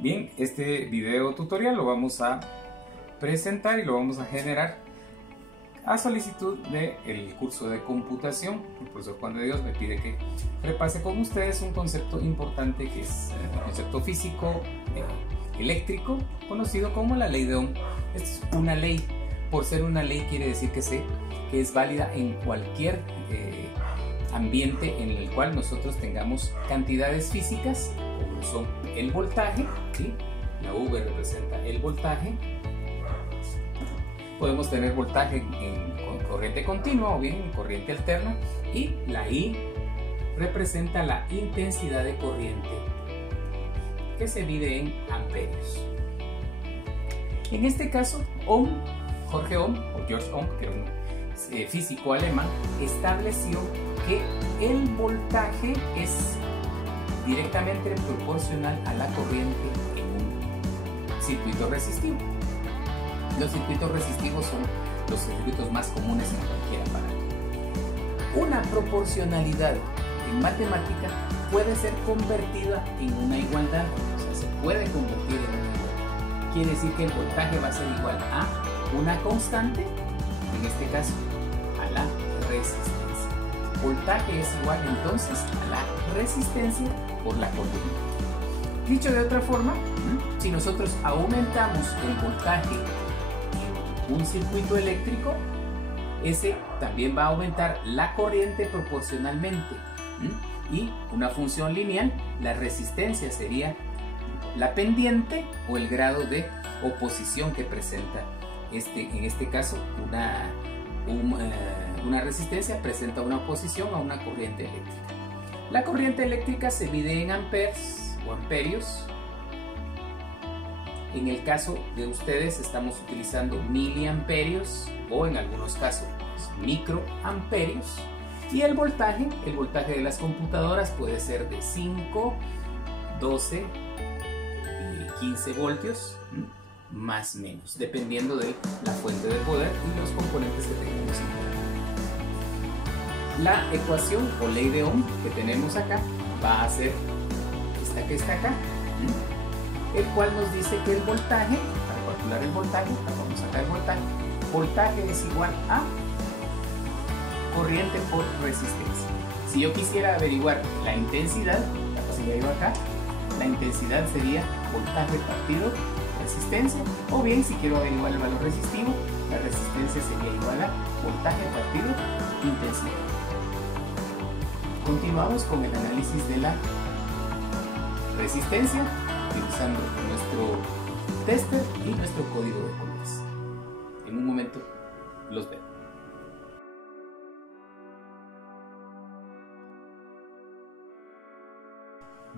Bien, este video tutorial lo vamos a presentar y lo vamos a generar a solicitud del curso de computación. El profesor Juan de Dios me pide que repase con ustedes un concepto importante que es el concepto físico eléctrico, conocido como la ley de Ohm. Esta es una ley. Por ser una ley quiere decir que es válida en cualquier ambiente en el cual nosotros tengamos cantidades físicas, como son el voltaje, ¿sí? La V representa el voltaje. Podemos tener voltaje en corriente continua o bien en corriente alterna, y la I representa la intensidad de corriente, que se mide en amperios. En este caso, Jorge Ohm, o George Ohm, que era un físico alemán, estableció que el voltaje es directamente proporcional a la corriente en un circuito resistivo. Los circuitos resistivos son los circuitos más comunes en cualquier aparato. Una proporcionalidad en matemática puede ser convertida en una igualdad, o sea, se puede convertir en una igualdad. Quiere decir que el voltaje va a ser igual a una constante, en este caso a la resistencia. Voltaje es igual entonces a la resistencia por la corriente. Dicho de otra forma, si nosotros aumentamos el voltaje en un circuito eléctrico, ese también va a aumentar la corriente proporcionalmente. Y una función lineal, la resistencia sería la pendiente o el grado de oposición que presenta. En este caso, una resistencia presenta una oposición a una corriente eléctrica. La corriente eléctrica se mide en amperes o amperios. En el caso de ustedes estamos utilizando miliamperios o en algunos casos microamperios. Y el voltaje de las computadoras puede ser de 5, 12 y 15 voltios, más o menos, dependiendo de la fuente de poder y los componentes que tengamos en cuenta. La ecuación o ley de Ohm que tenemos acá va a ser esta que está acá, el cual nos dice que el voltaje, para calcular el voltaje, vamos a sacar el voltaje es igual a corriente por resistencia. Si yo quisiera averiguar la intensidad, la pasaría yo acá, la intensidad sería voltaje partido resistencia, o bien si quiero averiguar el valor resistivo, la resistencia sería igual a voltaje partido intensidad. Continuamos con el análisis de la resistencia utilizando nuestro tester y nuestro código de colores. En un momento los veo.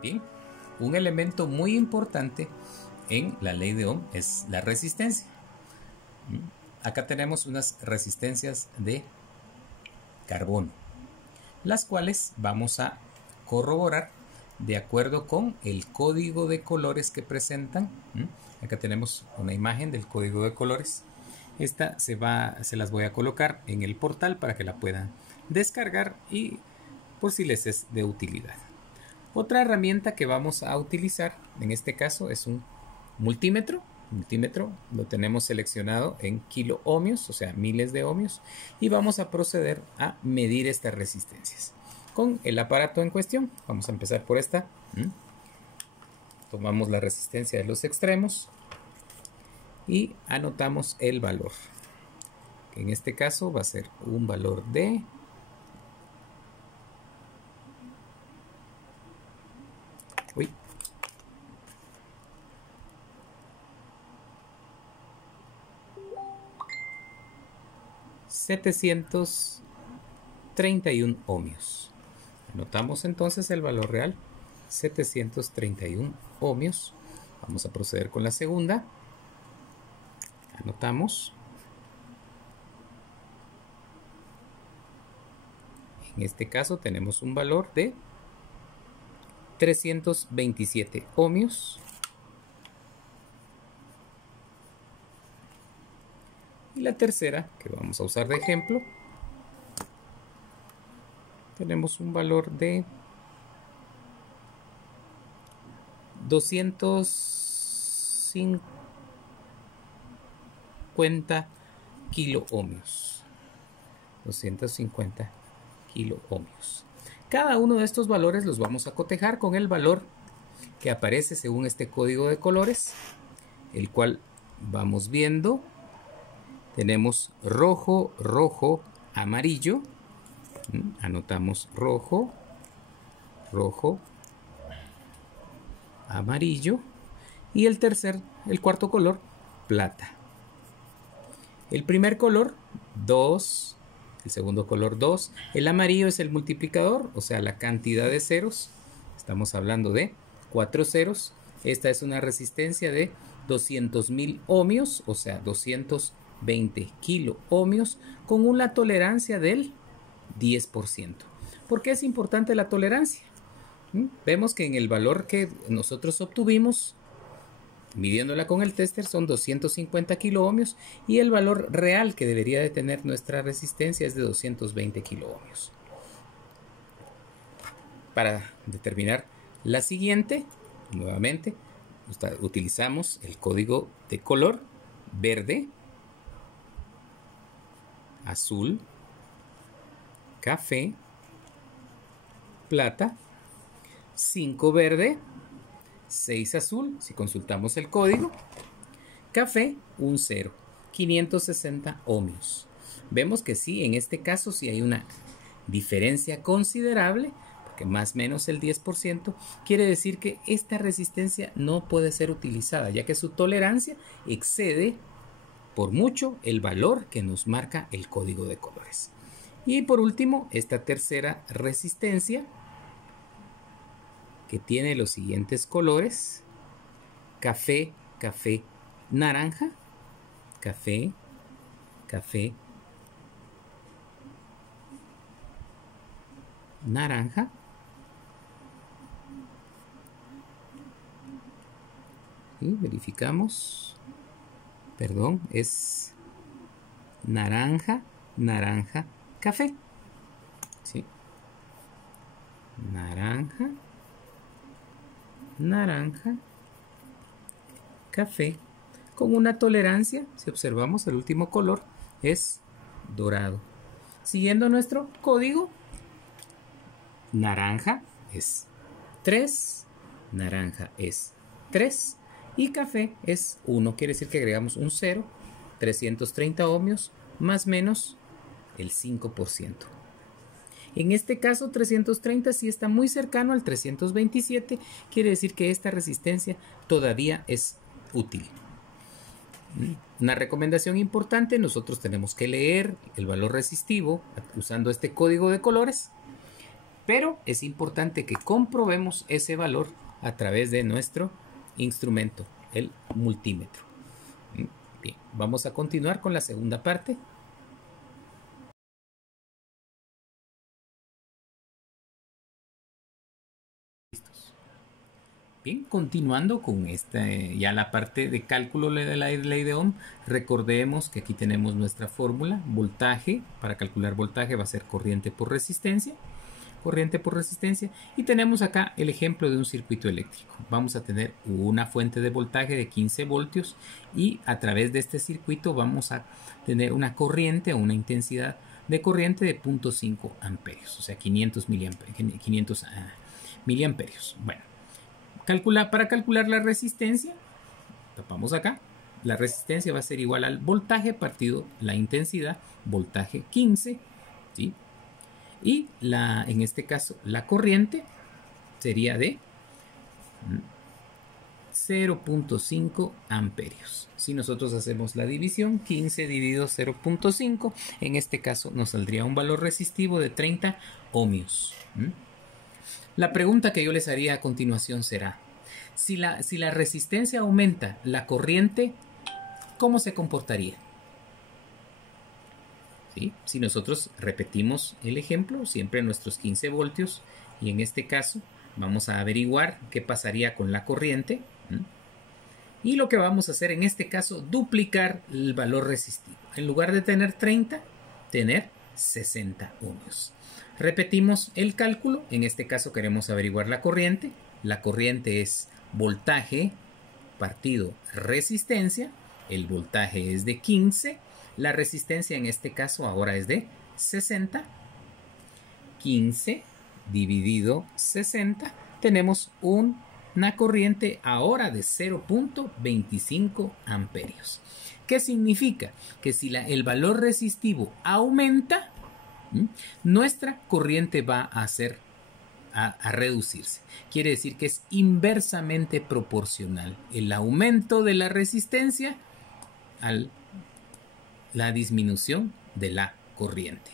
Bien, un elemento muy importante en la ley de Ohm es la resistencia. Acá tenemos unas resistencias de carbono, las cuales vamos a corroborar de acuerdo con el código de colores que presentan. Acá tenemos una imagen del código de colores. Esta se las voy a colocar en el portal para que la puedan descargar y por si les es de utilidad. Otra herramienta que vamos a utilizar en este caso es un multímetro. Multímetro lo tenemos seleccionado en kilo ohmios, o sea, miles de ohmios, y vamos a proceder a medir estas resistencias con el aparato en cuestión. Vamos a empezar por esta. Tomamos la resistencia de los extremos y anotamos el valor. En este caso va a ser un valor de 731 ohmios. Anotamos entonces el valor real, 731 ohmios. Vamos a proceder con la segunda. Anotamos. En este caso tenemos un valor de 327 ohmios. Y la tercera, que vamos a usar de ejemplo, tenemos un valor de 200 250 kiloohmios. 250 kiloohmios. Cada uno de estos valores los vamos a cotejar con el valor que aparece según este código de colores, el cual vamos viendo. Tenemos rojo, rojo, amarillo. Anotamos rojo, rojo, amarillo. Y el cuarto color, plata. El primer color, 2. El segundo color, 2. El amarillo es el multiplicador, o sea, la cantidad de ceros. Estamos hablando de 4 ceros. Esta es una resistencia de 200.000 ohmios, o sea, 220 kiloohmios, con una tolerancia del 10%. ¿Por qué es importante la tolerancia? Vemos que en el valor que nosotros obtuvimos, midiéndola con el tester, son 250 kiloohmios y el valor real que debería de tener nuestra resistencia es de 220 kiloohmios. Para determinar la siguiente, nuevamente, utilizamos el código de color verde, azul, café, plata, 5 verde, 6 azul, si consultamos el código, café, un 0, 560 ohmios. Vemos que sí, en este caso sí hay una diferencia considerable, porque más o menos el 10%, quiere decir que esta resistencia no puede ser utilizada, ya que su tolerancia excede por mucho el valor que nos marca el código de colores. Y por último, esta tercera resistencia, que tiene los siguientes colores: café, café, naranja, café, café, naranja, y verificamos, perdón, es naranja, naranja, café, ¿sí? Naranja, naranja, café, con una tolerancia, si observamos el último color, es dorado. Siguiendo nuestro código, naranja es 3, naranja es 3 y café es 1. Quiere decir que agregamos un 0, 330 ohmios, más o menos el 5%. En este caso 330 sí está muy cercano al 327, quiere decir que esta resistencia todavía es útil. Una recomendación importante: nosotros tenemos que leer el valor resistivo usando este código de colores, pero es importante que comprobemos ese valor a través de nuestro instrumento, el multímetro. Bien, vamos a continuar con la segunda parte. Bien, continuando con ya la parte de cálculo de la ley de Ohm, recordemos que aquí tenemos nuestra fórmula: voltaje. Para calcular voltaje va a ser corriente por resistencia, y tenemos acá el ejemplo de un circuito eléctrico.Amos a tener una fuente de voltaje de 15 voltios y a través de este circuito vamos a tener una corriente o una intensidad de corriente de 0.5 amperios, o sea 500 miliamperios. Bueno, para calcular la resistencia, tapamos acá, la resistencia va a ser igual al voltaje partido la intensidad, voltaje 15, ¿sí? Y en este caso la corriente sería de 0.5 amperios. Si nosotros hacemos la división, 15 dividido 0.5, en este caso nos saldría un valor resistivo de 30 ohmios. La pregunta que yo les haría a continuación será: si la resistencia aumenta, la corriente, ¿cómo se comportaría? ¿Sí? Si nosotros repetimos el ejemplo, siempre nuestros 15 voltios, y en este caso vamos a averiguar qué pasaría con la corriente, y lo que vamos a hacer en este caso, duplicar el valor resistivo. En lugar de tener 30, tener 60 ohmios. Repetimos el cálculo. En este caso queremos averiguar la corriente. La corriente es voltaje partido resistencia, el voltaje es de 15, la resistencia en este caso ahora es de 60, 15 dividido 60, tenemos una corriente ahora de 0.25 amperios. ¿Qué significa? Que si el valor resistivo aumenta, nuestra corriente va a reducirse. Quiere decir que es inversamente proporcional el aumento de la resistencia a la disminución de la corriente.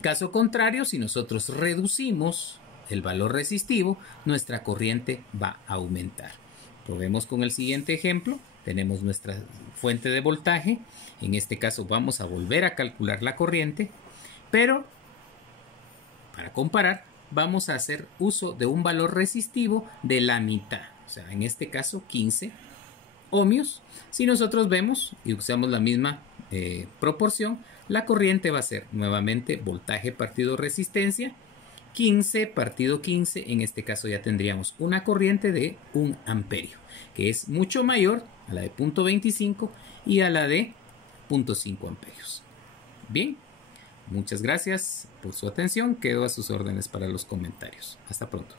Caso contrario, si nosotros reducimos el valor resistivo, nuestra corriente va a aumentar. Probemos con el siguiente ejemplo. Tenemos nuestra fuente de voltaje. En este caso vamos a volver a calcular la corriente, pero para comparar vamos a hacer uso de un valor resistivo de la mitad. O sea, en este caso 15 ohmios. Si nosotros vemos y usamos la misma proporción, la corriente va a ser nuevamente voltaje partido resistencia, 15 partido 15, en este caso ya tendríamos una corriente de 1 amperio, que es mucho mayor a la de 0.25 y a la de 0.5 amperios. Bien, muchas gracias por su atención, quedo a sus órdenes para los comentarios. Hasta pronto.